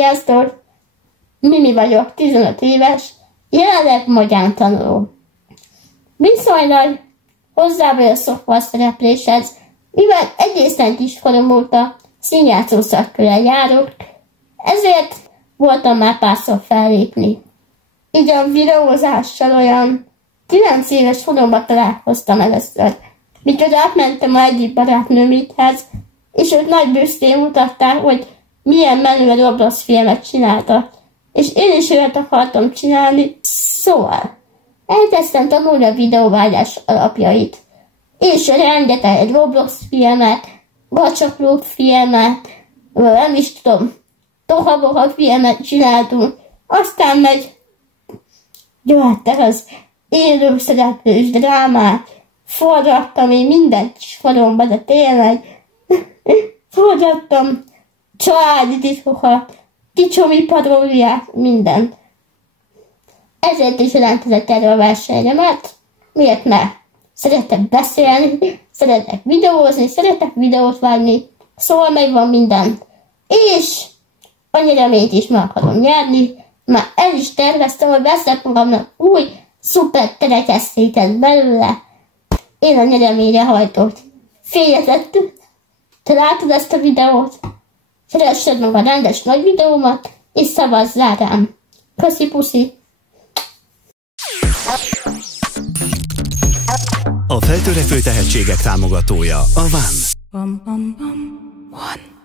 Sziasztok! Mimi vagyok, 15 éves, jelenleg magántanuló. Viszonylag hozzá vagyok szokva a szerepléshez, mivel egészen kiskorom óta színjátszó szakkörrel járok, ezért voltam már párszor fellépni. Így a videózással olyan 9 éves koromban találkoztam először, mikor átmentem a egyik barátnőmhez, és ők nagy büszkén mutatták, hogy milyen menő Roblox filmet csináltak, és én is olyat akartam csinálni, szóval elkezdtem tanulni a videóvágás alapjait, és rengeteg Roblox filmet, Gacsakló filmet, nem is tudom, Tohaboha filmet csináltunk, aztán jöttek az élő szereplős drámát, forgattam én minden kis koromban, de tényleg forgattam családi titkokat, kicsomi paródiát, mindent. Ezért is jelentkezett erre a versenyre, mert miért ne? Szeretek beszélni, szeretek videózni, szeretek videót vágni, szóval megvan minden. És a nyereményt is meg akarom nyerni, már el is terveztem, hogy veszek magamnak új szuper kerekesszéket belőle. Én a nyereményre hajtok. Féljezettük, te látod ezt a videót? Szeressed meg a rendes nagy videómat, és szavazzál rám. Köszi puszi! A feltörekvő tehetségek támogatója a Van. One.